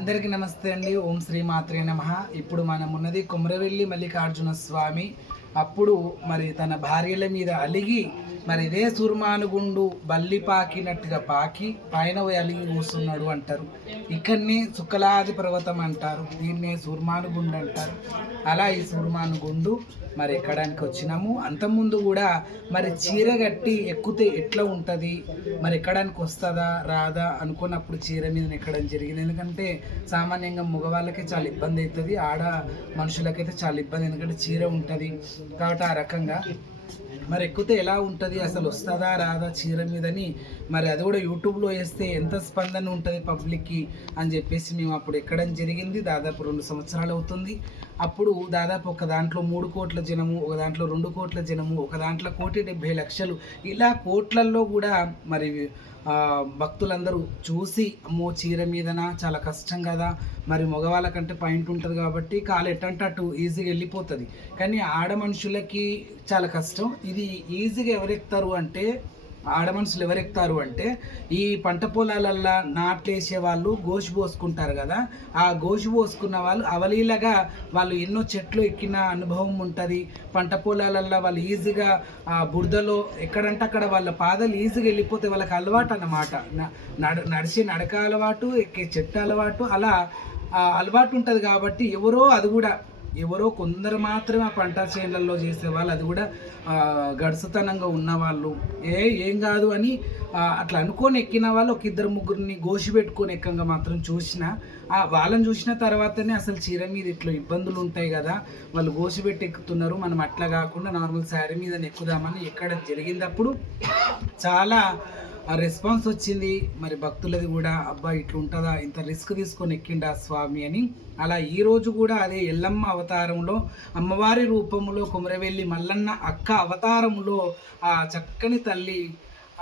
అందరికీ నమస్తే అండి. ఓం శ్రీ మాత్రే నమః. ఇప్పుడు మనం ఉన్నది కొమరవెల్లి మల్లికార్జున స్వామి. అప్పుడు మరి తన భార్యల మీద అలిగి మరి ఇదే సుర్మానుగుండు బల్లి పాకినట్టుగా పాకి పైన అలిగి కూస్తున్నాడు అంటారు. ఇక్కడనే శుక్లాది పర్వతం అంటారు, దీన్నే సుర్మానుగుండు అంటారు. అలా ఈ సుర్మానుగుండు మరి ఎక్కడానికి వచ్చినాము. అంతకుముందు కూడా మరి చీర కట్టి ఎక్కితే ఎట్లా ఉంటుంది, మరి ఎక్కడానికి వస్తుందా రాదా అనుకున్నప్పుడు చీర మీద ఎక్కడం జరిగింది. ఎందుకంటే సామాన్యంగా మగవాళ్ళకే చాలా ఇబ్బంది అవుతుంది, ఆడ మనుషులకైతే చాలా ఇబ్బంది, ఎందుకంటే చీర ఉంటుంది కాబట్టి ఆ రకంగా మరి ఎక్కితే ఎలా ఉంటుంది, అసలు వస్తుందా రాదా చీర మీదని మరి అది కూడా యూట్యూబ్లో వేస్తే ఎంత స్పందన ఉంటుంది పబ్లిక్కి అని చెప్పేసి మేము అప్పుడు ఎక్కడం జరిగింది. దాదాపు 2 సంవత్సరాలు అవుతుంది. అప్పుడు దాదాపు ఒక దాంట్లో 3 కోట్ల జనము, ఒక దాంట్లో 2 కోట్ల జనము, ఒక దాంట్లో 1,70,00,000 ఇలా కోట్లల్లో కూడా మరి భక్తులందరూ చూసి అమ్మో చీర మీదన చాలా కష్టం కదా, మరి మగవాళ్ళకంటే పాయింట్ ఉంటుంది కాబట్టి కాలు ఎట్టంటే అటు ఈజీగా వెళ్ళిపోతుంది, కానీ ఆడ మనుషులకి చాలా కష్టం. ఇది ఈజీగా ఎవరెక్తారు అంటే ఆడ మనుషులు ఎవరెక్తారు అంటే ఈ పంట పొలాలల్లో నాట్లు వేసే వాళ్ళు గోషి పోసుకుంటారు కదా, ఆ గోషి పోసుకున్న వాళ్ళు అవలీలగా వాళ్ళు ఎన్నో చెట్లు ఎక్కిన అనుభవం ఉంటుంది. పంట పొలాలల్లో వాళ్ళు ఈజీగా ఆ బురదలో ఎక్కడంటే అక్కడ వాళ్ళ పాదాలు ఈజీగా వెళ్ళిపోతే వాళ్ళకి అలవాటు అన్నమాట. నడిచే నడక అలవాటు, ఎక్కే చెట్టు అలవాటు, అలా అలవాటు ఉంటుంది. కాబట్టి ఎవరో కొందరు మాత్రమే ఆ పంట చేనులలో చేసేవాళ్ళు, అది కూడా గడుసుతనంగా ఉన్నవాళ్ళు ఏం కాదు అని అట్లా అనుకొని ఎక్కిన వాళ్ళు 1-2-3 గోషి పెట్టుకొని ఎక్కంగా మాత్రం చూసిన వాళ్ళని చూసిన తర్వాతనే అసలు చీర మీద ఇట్లా ఇబ్బందులు ఉంటాయి కదా, వాళ్ళు గోషి పెట్టి ఎక్కుతున్నారు, మనం అట్లా కాకుండా నార్మల్ శారీ మీద ఎక్కుదామని ఎక్కడం జరిగింది. అప్పుడు చాలా రెస్పాన్స్ వచ్చింది. మరి భక్తులది కూడా అబ్బా ఇట్లా ఉంటుందా, ఇంత రిస్క్ తీసుకొని ఎక్కిండా స్వామి అని. అలా ఈరోజు కూడా అదే ఎల్లమ్మ అవతారంలో అమ్మవారి రూపంలో కొమరవెల్లి మల్లన్న అక్క అవతారంలో ఆ చక్కని తల్లి,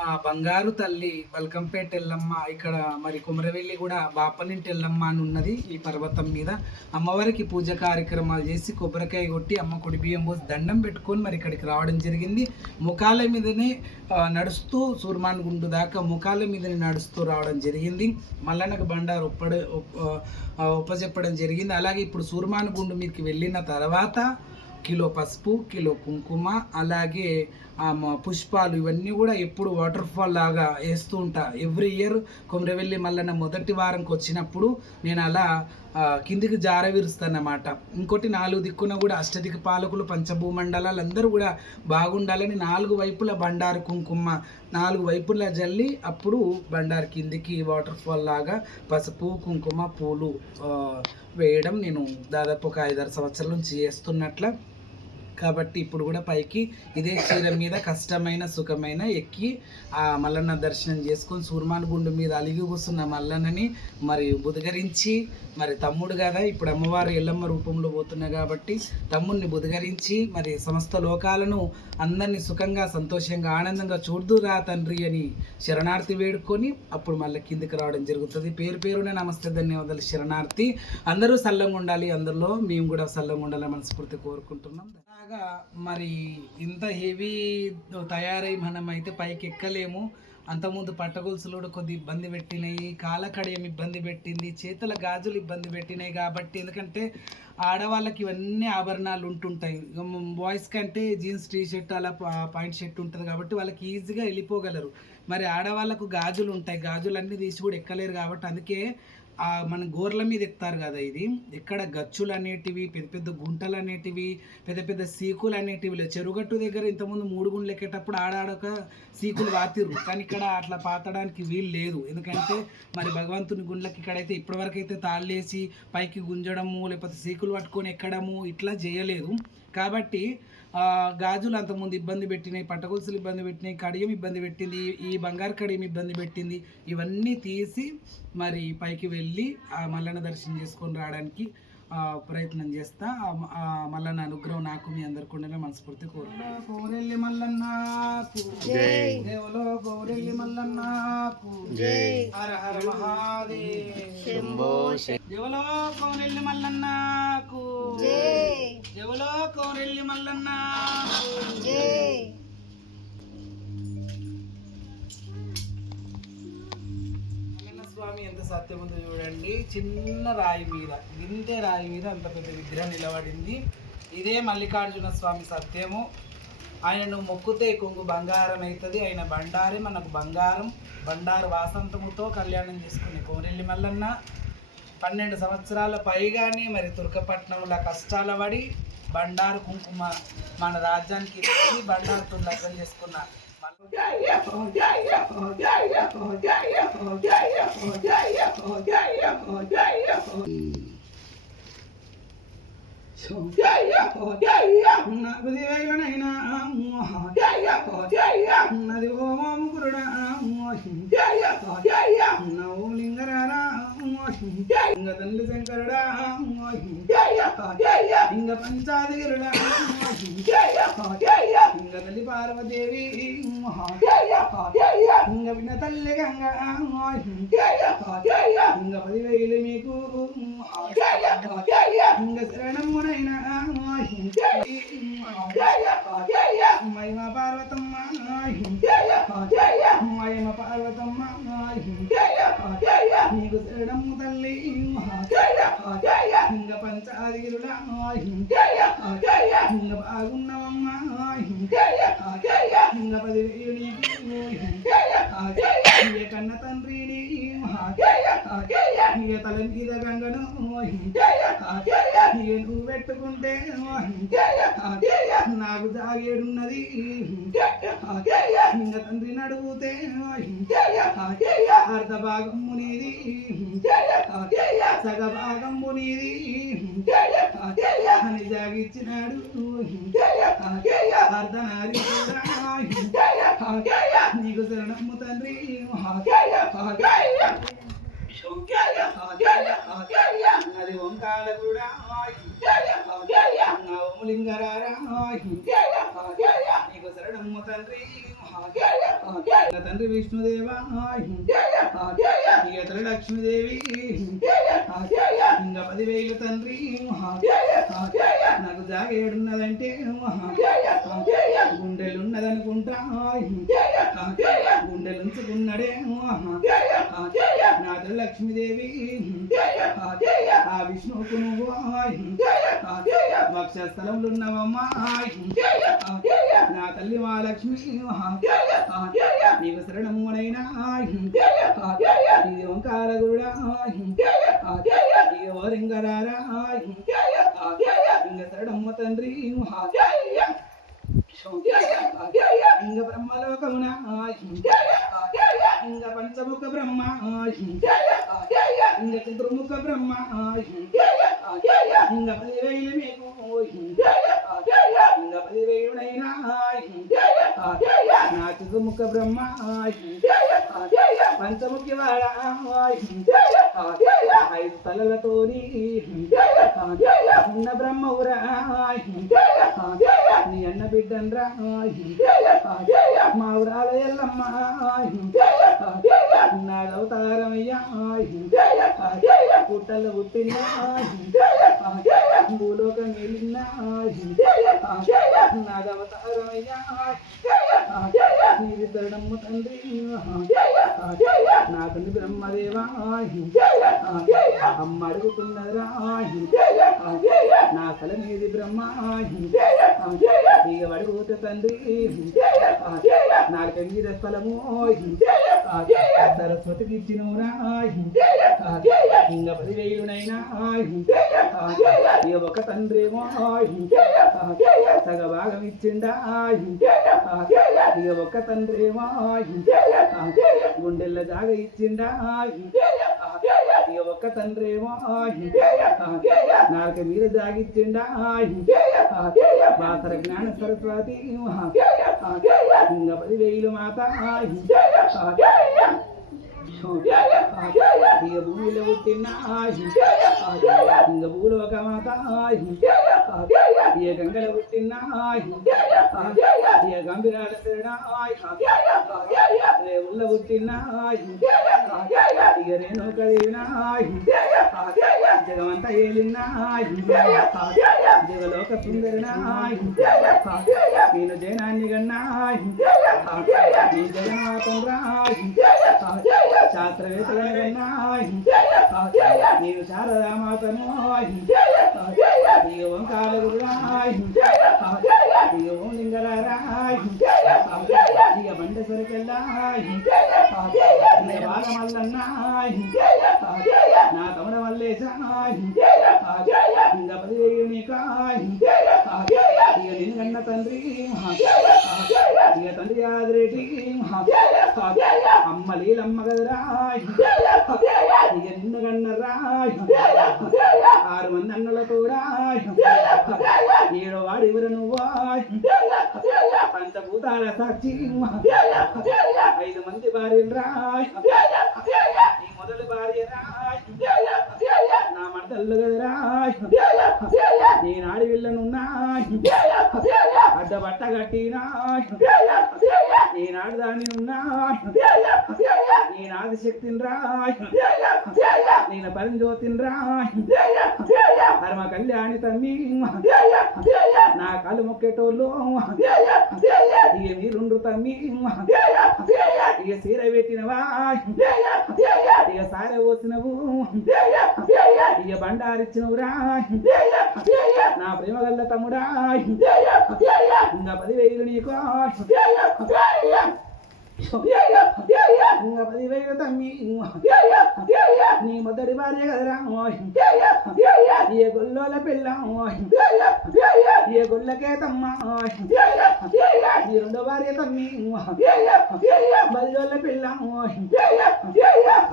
ఆ బంగారు తల్లి బల్కంపేట ఎల్లమ్మ, ఇక్కడ మరి కొమరవెల్లి కూడా బాపనింటి ఎల్లమ్మ అని ఉన్నది. ఈ పర్వతం మీద అమ్మవారికి పూజ కార్యక్రమాలు చేసి కొబ్బరికాయ కొట్టి అమ్మ కొడి బియ్యం పోసి దండం పెట్టుకొని మరి ఇక్కడికి రావడం జరిగింది. ముఖాల మీదనే నడుస్తూ సూర్మాన్ గుండు దాకా ముఖాల మీదనే నడుస్తూ రావడం జరిగింది. మల్లన్నకు బండారు ఒప్పచెప్పడం జరిగింది. అలాగే ఇప్పుడు సూర్మాన్ గుండు మీదకి వెళ్ళిన తర్వాత కిలో పసుపు, కిలో కుంకుమ, అలాగే పుష్పాలు ఇవన్నీ కూడా ఎప్పుడు వాటర్ ఫాల్ లాగా వేస్తూ ఉంటా. ఎవ్రీ ఇయర్ కొమరవెల్లి మల్లన్న మొదటి వారంకి వచ్చినప్పుడు నేను అలా కిందికి జారవిరుస్తానన్నమాట. ఇంకోటి 4 దిక్కున కూడా అష్టదిక్కు పాలకులు పంచభూమండలాలు అందరూ కూడా బాగుండాలని 4 వైపుల బండారు కుంకుమ 4 వైపులా జల్లి అప్పుడు బండారు కిందికి వాటర్ ఫాల్ లాగా పసుపు కుంకుమ పూలు వేయడం నేను దాదాపు ఒక 5-6 సంవత్సరాల నుంచి చేస్తున్నట్ల. కాబట్టి ఇప్పుడు కూడా పైకి ఇదే చీర మీద కష్టమైన సుఖమైన ఎక్కి ఆ మల్లన్న దర్శనం చేసుకొని సూర్మాన్ గుండు మీద అలిగి కూస్తున్న మల్లన్నని మరి బుధగరించి, మరి తమ్ముడు కదా ఇప్పుడు అమ్మవారు ఎల్లమ్మ రూపంలో పోతున్నా కాబట్టి తమ్ముడిని బుధగరించి మరి సమస్త లోకాలను అందరినీ సుఖంగా సంతోషంగా ఆనందంగా చూడుదురా తండ్రి అని శరణార్థి వేడుకొని అప్పుడు మళ్ళీ కిందికి రావడం జరుగుతుంది. పేరు పేరునే నమస్తే ధన్యవాదాలు శరణార్థి. అందరూ సల్లంగా ఉండాలి, అందరిలో మేము కూడా సల్లంగా ఉండాలని మనస్ఫూర్తి కోరుకుంటున్నాం. మరి ఇంత హెవీ తయారై మనం అయితే పైకి ఎక్కలేము. అంతకుముందు పట్టగొలుసులు కూడా కొద్ది ఇబ్బంది పెట్టినాయి, కాలకడియం ఇబ్బంది పెట్టింది, చేతుల గాజులు ఇబ్బంది పెట్టినాయి. కాబట్టి ఎందుకంటే ఆడవాళ్ళకి ఇవన్నీ ఆభరణాలు ఉంటుంటాయి, బాయ్స్ కంటే జీన్స్ టీ షర్ట్ అలా పాయింట్ షర్ట్ ఉంటుంది కాబట్టి వాళ్ళకి ఈజీగా వెళ్ళిపోగలరు. మరి ఆడవాళ్ళకు గాజులు ఉంటాయి, గాజులన్నీ తీసి కూడా ఎక్కలేరు. కాబట్టి అందుకే మన గోర్ల మీద ఎక్కుతారు కదా, ఇది ఇక్కడ గచ్చులు అనేటివి, పెద్ద పెద్ద గుంటలు అనేటివి, పెద్ద పెద్ద సీకులు అనేటివి. చెరుగట్టు దగ్గర ఇంతకుముందు 3 గుండ్లు ఎక్కేటప్పుడు ఆడాడొక సీకులు వాతిర్రు, కానీ ఇక్కడ అట్లా పాతడానికి వీలు లేదు. ఎందుకంటే మరి భగవంతుని గుండ్లకి ఇక్కడైతే ఇప్పటివరకు అయితే తాళ్ళేసి పైకి గుంజడము లేకపోతే సీకులు పట్టుకొని ఎక్కడము ఇట్లా చేయలేదు. కాబట్టి గాజులు అంతకుముందు ఇబ్బంది పెట్టినాయి, పట్టగొలుసులు ఇబ్బంది పెట్టినాయి, కడియం ఇబ్బంది పెట్టింది, ఈ బంగారు కడియం ఇబ్బంది పెట్టింది. ఇవన్నీ తీసి మరి పైకి వెళ్ళి ఆ మల్లన్న దర్శనం చేసుకొని రావడానికి ప్రయత్నం చేస్తా. మల్లన్న అనుగ్రహం నాకు మీ అందరికి ఉండనే మనస్ఫూర్తి కోరుకుంటున్నాను. కోరెల్లి మల్లన్నకు జై, దేవులో కోరెల్లి మల్లన్నకు జై, హర హర మహాదేవ్ శంభో దేవులో కోరెల్లి మల్లన్నకు జై, దేవులో కోరెల్లి మల్లన్నకు జై. స్వామి ఎంత సత్యం ఉందో చూడండి. చిన్న రాయి మీద, ఇంతే రాయి మీద అంత పెద్ద విగ్రహం నిలబడింది. ఇదే మల్లికార్జున స్వామి సత్యము. ఆయనను మొక్కుతే కొంగు బంగారం అవుతుంది. ఆయన బండారి మనకు బండారు వాసంతముతో కళ్యాణం చేసుకునే కోరెల్లి మల్లన్న 12 సంవత్సరాల పైగానే మరి తుర్కపట్నంలో కష్టాల పడి బండారు కుంకుమ మన రాజ్యానికి ఇచ్చి బండారుతో లగ్నం చేసుకున్నారు. నాకు దివైనైనా నది ఓం గురుడా నవ్వు లింగరారా ఇంగ తల్లి శంకరుడా ఇంగ పంచాదిగిరుడా ఇంగ తల్లి పార్వదేవి ఇంగ విన తల్లి గంగ ఇంగ 10,000 మీకు ఇంగ శరణమునైనా మహిమ పార్వతమ్మ మహిమ పార్వతమ్మ నీకు శరణము తల్లి ఇంగ పంచాదిగిరుడా ఇంగ బాగున్నవమ్మ ఇంగ 10,000 నీకు కన్న తండ్రిని ఇక తల మీద గంగను నువ్వు పెట్టుకుంటే నాకు జాగేడున్నది. ఇంక తండ్రిని అడిగితే అర్ధ భాగం మునిది సగ భాగం మునిది అని జాగిచ్చినాడు. అర్ధనారి నీకు శరణమ్ము తండ్రి అది ఓంకాల కూడా లింగరారా నీకు శరణమ్మ తండ్రి తండ్రి విష్ణుదేవా ఇక తల్లి లక్ష్మీదేవి ఇంకా 10,000 తండ్రి నాకు జాగేడున్నదంటే గుండెలున్నదనుకుంటా గుండెలుంచుకున్నాడే నా తల్లి లక్ష్మీదేవి ఆ విష్ణువుకు నువ్వు వక్షస్థలంలో ఉన్నవమ్మా నా తల్లి మహాలక్ష్మి నీకు శరణమ్మునైనా ఇది ఓంకార కూడా ఓరింగరారా ఇంక శరణమ్మ తండ్రి ఇంగ బ్రహ్మలోకమున ఇంగ పంచముఖ బ్రహ్మ ఇంగ చతుర్ముఖ బ్రహ్మ ఇంగ 10,000 మీకు ఇంగ 10,000 నా చతుర్ముఖ బ్రహ్మ పంచముఖి వాడ 5 తలలతోని ఉన్న బ్రహ్మవురా నీ అన్న బిడ్డన్రా మా ఊరాల ఎల్లమ్మ నాదవతారమయ్యా పుట్టలు పుట్టినా భూలోకం వెళ్ళినా నాదవతారమయ్యా నీది శరణమ్ము తండ్రి నా తండ్రి బ్రహ్మదేవా అమ్మ అడుగుతున్నదిరా నా తల మీది బ్రహ్మ ఇక అడుగుతే తండ్రి నాలుక మీద స్థలము సరస్వతికి ఇచ్చినవురా ఇంక 10,000 ఇక ఒక తండ్రేమో సగ భాగం ఇచ్చిండా ఇక ఒక తండ్రేమో గుండెల్ల జాగ ఇచ్చిండా ఇక ఒక్క తండ్రేమో నాలుక మీద జాగిచ్చిండా బాసర జ్ఞాన సరస్వతి ఇంక 10,000 మాత ఇక భూమిలో పుట్టినాయి ఇంక భూలోకమాతాయి ఇక గంగలో పుట్టినాయి ఇక గంభీరాల తిరినాయి రేవుల్లో పుట్టినాయి ఇక రేణుక దేవినాయి జగమంతా ఏలినాయి జగలోక సుందరినాయి నేను జనాన్ని గన్నాయి నీ జగన్నాథం రాయి శాస్త్రవేత్తలను గన్నాయి నేను శారదామాతను నీ ఓంకాల గురురాయి నీ ఓం లింగరాయి ఇక బండ సరికెళ్ళాయి బాలమల్లన్నాయి నా తమ్ముడ మల్లేశాయి ఇంకా 10,000 నీకాయి ఇక నిన్ను కన్న తండ్రి ఇక తండ్రి ఆదిరెడ్డి అమ్మ లీలమ్మ కదరాయి ఇక నిన్ను కన్న రాయి 6 మంది అన్నలతో రాయి 7వ వాడు ఎవరు నువ్వా పంచభూతాల సాక్షి 5 మంది భార్యలు రాయి నీ మొదటి భార్య రాయి నా మడతల్లు కదరాయి నేను ఆడవిళ్ళనున్నాయి అడ్డబట్ట కట్టినాయి నేనాడు దాన్ని ఉన్నాయి నేను ఆదిశక్తిని రాయి నేను పరంజ్యోతిని రాయి ధర్మ కళ్యాణి తమ్మి నా కాలు మొక్కేటోళ్ళు ఇక మీరుండ్రు తమ్మి ఇక సీర పెట్టినవా ఇక సార పోసినవు ఇక బండారిచ్చినవురా నా ప్రేమ గల్ల తమ్ముడా ఇంకా 10,000 నీకు ఇంకా 10,000 తమ్మి నీ మొదటి భార్య కదరా ఏ గొల్లోల పిల్లం ఏ గొల్లకే తమ్మ నీ 2వ భార్య తమ్మి బల్లోల పిల్లం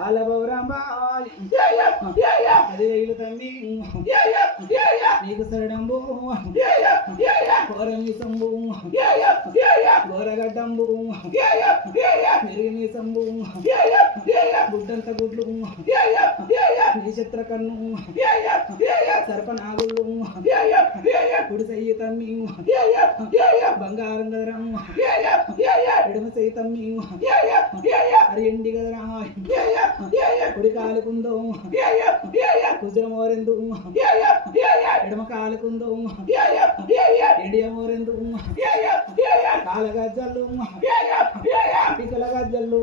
అలబౌరాంబాయ్ 10,000 తమ్మి నీకు సరడంబు కోరమీసంబు గోరగడ్డంబు మెరిమీసంబు గుడ్డంత గుడ్లు నీచత్ర కన్ను సర్పనాగుళ్ళు కుడి సయ్యి తమ్మి బంగారం గదరా ఎడమ సయ్యి తమ్మి అది ఎండి గదరా కుడి కాలుకుందో కుజర మోరెందు ఎడమ కాలుకుందో ఎండియ మోరెందు కాలగజ్జల్లు పికల గజ్జల్లు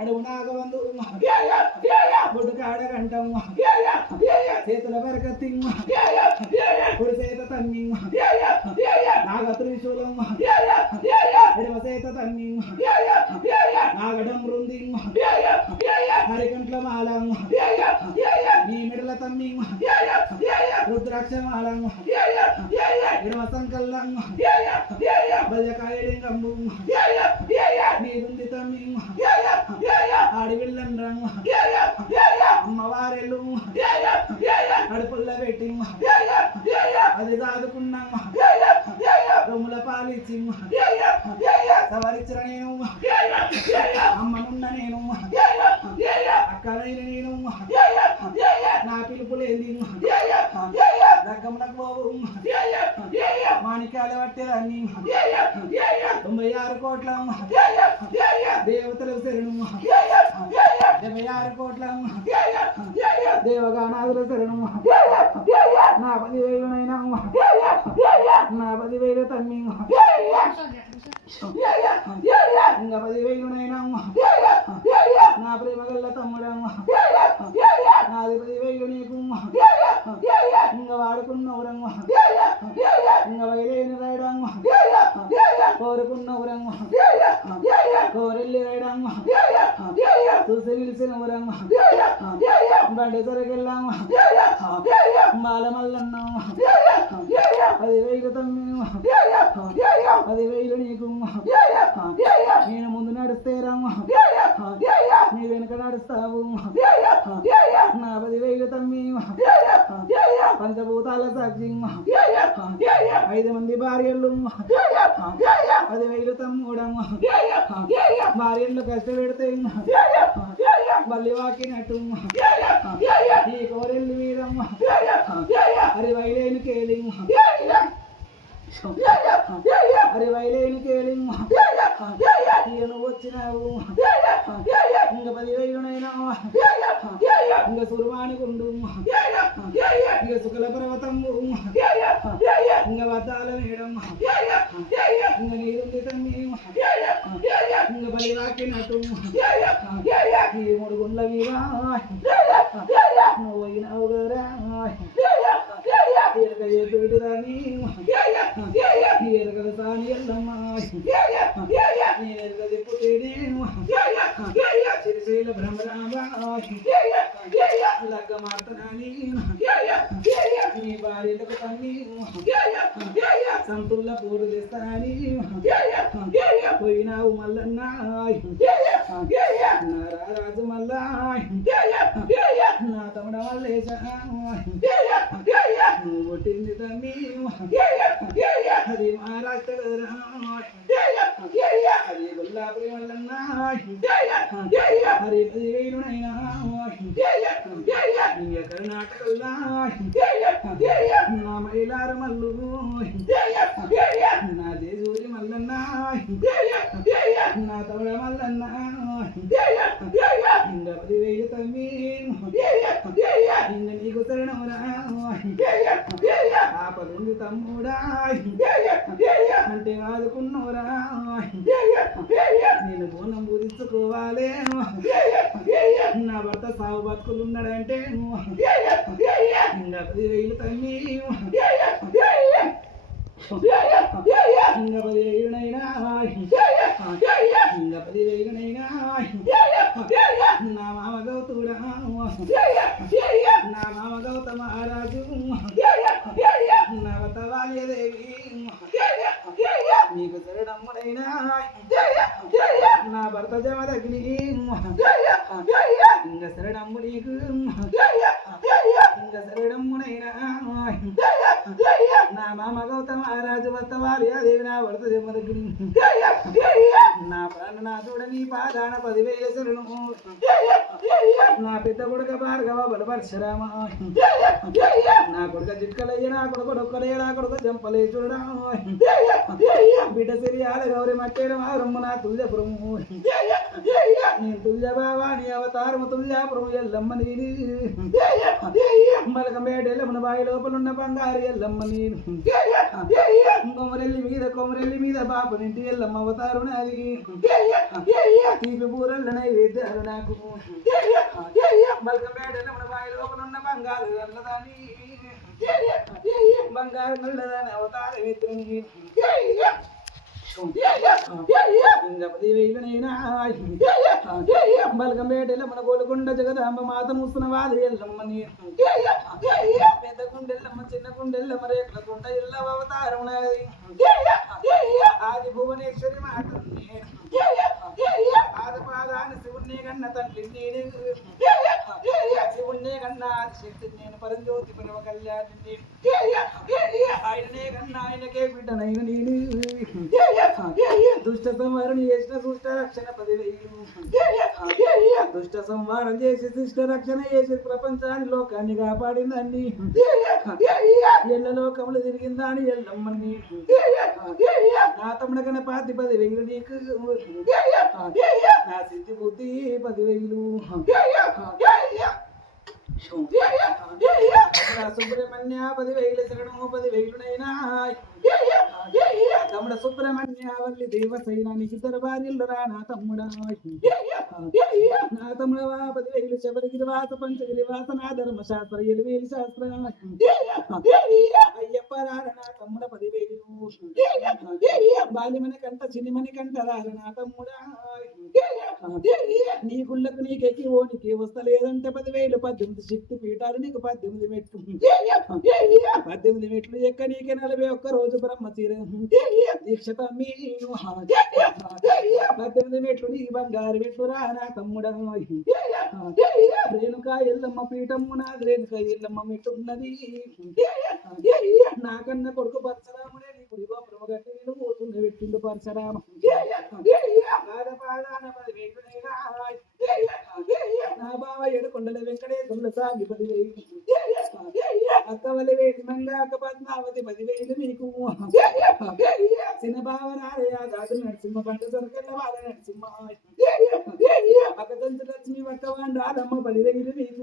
అడుగు నాగవందు బొడ్డు కాడ కంఠం చేతుల వరకత్తి కుడి చేత తమ్మి నాగ త్రిశూలం ఎడమ చేత తమ్మి నాగడం వృంది హరికంట్ల మాల నీ మెడల తమ్మి రుద్రాక్ష మాల ఎడమ సంకల్లం బల్యకాయలింగంబు నీరుంది తమ్మి ఆడివిల్లం రంగు అమ్మవారెలు అడుపుల్ల పెట్టి అది దాదుకున్నాం రొమ్ముల పాలిచ్చి సవరించిన నేను అమ్మనున్న నేను అక్కడైన నేను నా పిలుపులేంది దగ్గములకు పోవు మాణిక్యాలు పట్టేదాన్ని 96 కోట్ల దేవతలకు శరణు 76 కోట్ల దేవగానాదుల శరణు నా 10,000 నా 10,000 తమ్మి ఇంకా 10,000 నా ప్రేమ గల్ల తమ్ముడమ్మ నాది 10,000 నీకు ఇంకా వాడుకున్నవురమ్మ ఇంకా వైలేని రాయడమ్మ కోరుకున్నవురమ్మ కోరెల్లి రాయడమ్మ చూసి నిలిచినవురమ్మ బండి సరికెళ్ళామ్మ బాలమల్లన్నమ్మ 10,000 తమ్మి 10,000 నీకు నేను ముందు నడిస్తే రమ్మ నీ వెనుక నడుస్తావు నా 10,000 తమ్మి పంచభూతాల సాక్షి 5 మంది భార్యలు 10,000 తమ్ముడమ్మ భార్యలు కష్టపెడితే బల్లి వాకినట్టు ఈ కోరెల్లి మీదమ్మ అరే వైలేను కేలిమ్మ అరే వైలేను కేలిమ్మ నువ్వు వచ్చినావు ఇంక 10,000 ఇంక సురవాణికుండు ఇంక శుక్ల పర్వతము ఇంక వద్దాల మేడం ఇంక నీరుంది తమ్మి ఇంక బలి రాకినట్టు ఈ 3 గుండ్ల మీద నువ్వు అయినావు గరా ఎరగ ఏడు రాని ఎరగ సాని ఎల్లమ్మ నేను ఎరగ చెప్పుతేనే శ్రీశైల బ్రహ్మరామ లగ్గ మారుతున్నాని నీ భార్యలకు తన్ని సంతుల్ల పూడు తెస్తానని పోయినావు మల్లన్న రాజు మల్ల నా తమ్ముడ మల్లేశ నువ్వు పుట్టింది తమ్మి అది మహారాష్ట్ర అది గుల్లాపురి మల్లన్న హరి 10,000 కర్ణాటకల్లా నా మైలార మల్లు నా దేశూరి మల్లన్న నా తమిళ మల్లన్న ఇంక 10,000 తమ్మి ఇంక నీకు శరణమురా ఆపదుంది తమ్ముడా అంటే ఆదుకున్నోరా నేను బోనం పూరించుకోవాలి నా భర్త సాగు బతుకులున్నాడంటే ఇంకా 10,000 తమ్మి ఇంకా 10,000 ఇంకా 10,000 నా మామ గౌతుడా నా మామ గౌత మహారాజు నా వతవాల్యదేవి నీకు శరణమ్ముడైనా నా భర్త జమదగ్ని ఇంక శరణమ్ము నీకు ఇంక శరణమ్మునైనా నా మామ గౌతమ మహారాజు వత్తవాల్యదేవి నా భర్త జమదగ్ని నా ప్రాణనాథుడ నీ పాదాన 10,000 శరణము నా పెద్ద కొడుక భార్గవ బలపరశురామ నా కొడుక చిట్కలయ్య నా కొడుకు డొక్కలయ్య నా కొడుకు జంపలేచుడా బిడ్డ సిరియాల గౌరి మట్టేడు మారమ్మ నా తుల్యపురము నేను తుల్య బావా నీ అవతారము తుల్యాపురము ఎల్లమ్మ నీని మలకంబేట ఎల్లమ్మన బావి లోపలున్న బంగారు ఎల్లమ్మ నేను కొమరెల్లి మీద బాపనింటి ఎల్లమ్మ అవతారు నాది తీపి పూరల్ల నైవేద్యాలు నాకు మలకంబేట ఎల్లమ్మన బావి లోపలున్న బంగారు ఎల్లదాని బంగారు నల్లదాని అవతార మిత్రుని బలకంబేటలో మన గోలుకొండ జగదాంబ మాత మూసిన వాది ఎల్లమ్మని పెద్ద గుండెల్లమ్మ చిన్న గుండెల్లమ్మ రేట్ల గుండ ఎల్ల అవతారం ఆది భువనేశ్వరి మాట ఆదిపాదాన్ని శివుణ్ణి కన్న తల్లి నేను శివుణ్ణి కన్నా శక్తి నేను పరంజ్యోతి పరమ కళ్యాణి ఆయననే కన్నా ఆయనకే బిడ్డనైన నేను దుష్ట సంహారం చేసిన దుష్ట రక్షణ 10,000 దుష్ట సంహారం చేసి దుష్ట రక్షణ చేసి ప్రపంచాన్ని లోకాన్ని కాపాడిందని ఎల్ల లోకములు తిరిగిందని ఎల్లమ్మని నా తమ్ముడ కన్నా 10,000 నీకు నా సిద్ధి బుద్ధి 10,000 సుబ్రహ్మణ్య 10,000 శరణము 10,000 తమ్ముడ సుబ్రహ్మణ్య వల్లి దేవసైనానికి దర్బారిల్లు రా నా తమ్ముడా నా తమ్ముడవా 10,000 శబరిగిరి వాస పంచగిరి వాస నా ధర్మశాస్త్ర 7,000 శాస్త్ర అయ్యప్ప రార నా తమ్ముడ 10,000 బాలిమని కంట చినిమని కంట రార నా తమ్ముడా నీ గుళ్ళకు నీకెక్కి ఓనికి వస్తలేదంటే 10,000 18 శక్తి పీఠాలు నీకు 18 మెట్లు 18 మెట్లు ఎక్క నీకే 41 రోజు బ్రహ్మ తీర దీక్ష తమ్మి 18 మెట్లు నీ బంగారు మెట్లు రా నా తమ్ముడా రేణుకా ఎల్లమ్మ పీఠము నాది రేణుకా ఎల్లమ్మ మెట్టు ఉన్నది నాకన్నా కొడుకు పరశురాముడే నీ గుడి గోపురము గట్టి నేను పోతున్న పెట్టు చెప్పిండు పరశురామ నా బావ ఏడుకొండల వెంకటేశ్వరుల స్వామి 10,000 అక్కవలి వేడి మంగాక పద్మావతి 10,000 మీకు చిన్న బావ నారయ్య దాదు నరసింహ పంట దొరకల్ల వాళ్ళ నరసింహ అక్క తంతు లక్ష్మి వక్కవాండాలమ్మ 10,000 మీకు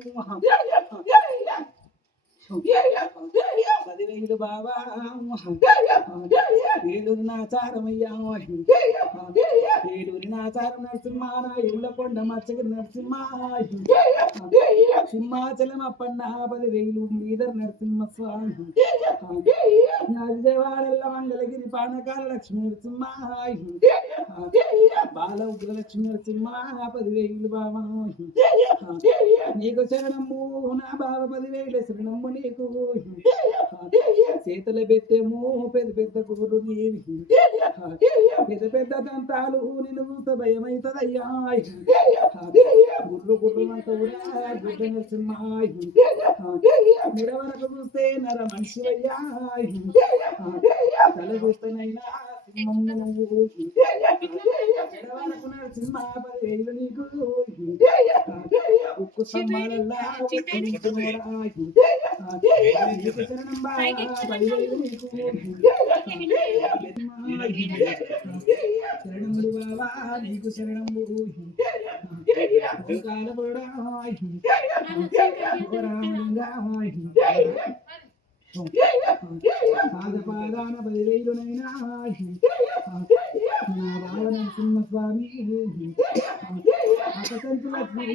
10,000 బాబా ఏలూరు నాచారమయ్యా ఏలూరి నాచారం నరసింహ ఎముల కొండ మచ్చగిరి నరసింహ సింహాచలం అప్పన్న 10,000 మీద నరసింహ స్వామి నా విజయవాడల్ల మంగళగిరి పానకాల లక్ష్మీ నరసింహ బాల ఉగ్ర లక్ష్మీ నరసింహ 10,000 బాబా నీకు శరణము నా బాబా 10,000 శరణము నీకు చేతుల బెత్తెము పెద్ద పెద్ద కూరు నీవి పెద్ద పెద్ద దంతాలు నిన్ను చూస్తే భయమైతదయ్యా గుర్రు గుర్రు కూడా గుడ్డ నరసింహ నిడవరకు చూస్తే నర మనిషివయ్యా తల చూస్తేనైనా నరసింహ 10,000 నీకు ఉక్కు స్తంభాలల్లా శరణములు బాబా నీకు శరణము పాదపాదాన 10,000 నా బావ నరసింహ స్వామి అకంతు లక్ష్మీ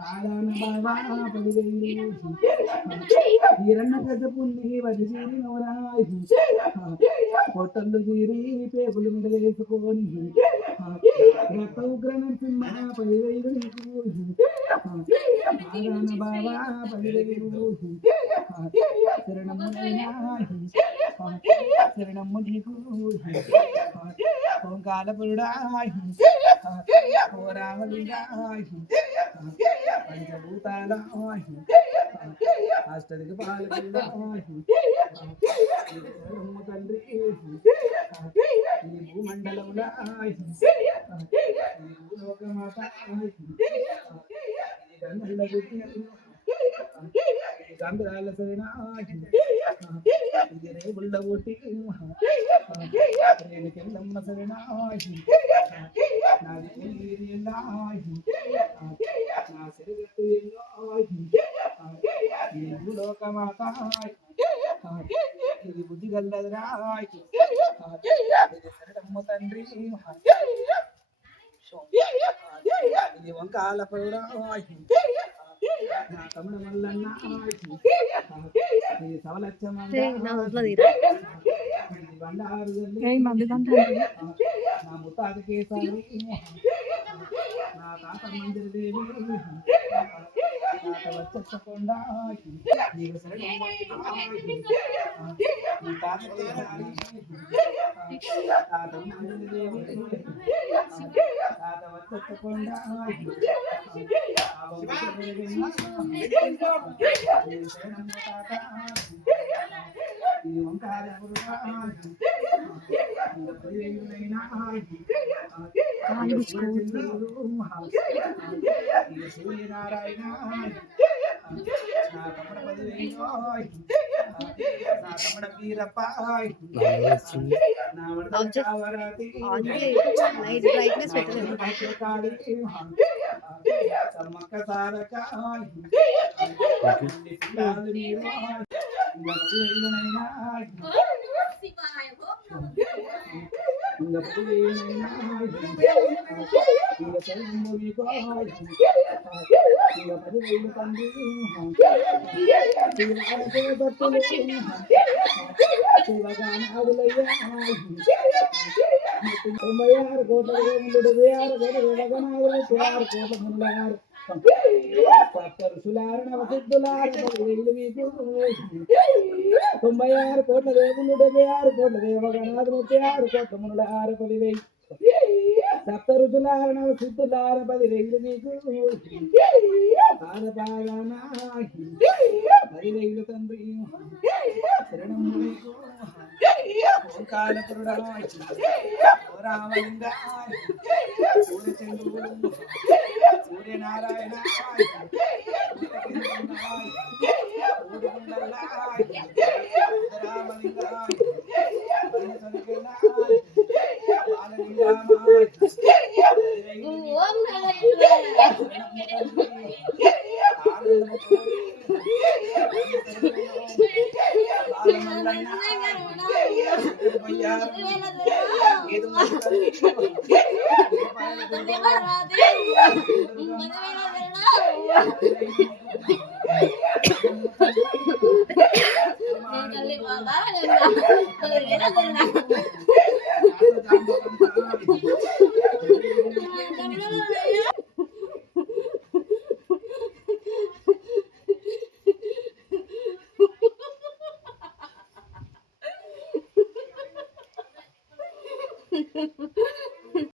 పాదాన బాబా 10,000 వీరన్న గజ పుణ్యి వదిలి నవరాయి పొట్టలు తీరి పేగులు మీద వేసుకొని రక్త ఉగ్ర నరసింహ 10,000 నీకు పాదాన బాబా 10,000 శరణమునైనా శరణము నీకు ఓంకారపురుడా ఓ రామలింగా పంచభూతాల అష్టదిగ పాలకుడా శరణము తండ్రి ఈ భూమండలముల ఈ భూలోకమాత గంగల గుర్తి గంభీరాల సరేనా ఇది రేపుళ్ళ ఓటి రేణుకెళ్ళమ్మ సరేనా నాది నా సిరిగట్టు ఈ భూలోకమాత ఇది బుద్ధి గల్లదురా ఇది శరణమ్మ తండ్రి ఇది వంకాల పౌరా నా తమ్ముడు మల్లన్న ఇది సవలచ్చమ్మ బండారు నా ముత్తాత కేసారి నా తాత మందిర దేవి వచ్చేచ్చకొండ నీకు శరణమ్మ నీ తాత కేసారి తాత మందిర దేవి తాత వచ్చేచ్చకొండ సూర్యనారాయణ నా తమ్ముడ 10,000 నా తమ్ముడ వీరప్ప నా సమ్మక్క సారక తొంభై 6 కోట్ల దేవుళ్ళు 76 కోట్ల దేవగణాలు 36 కోట్ల మునుల 10,000 సప్త ఋతులార నవ సిద్ధులార 10,000 మీకు పాదపాదాన 10,000 తండ్రి శరణము నీకు కాలపురుడా రామలింగ సూర్యచంద్రుడు సూర్యనారాయణ రామలింగ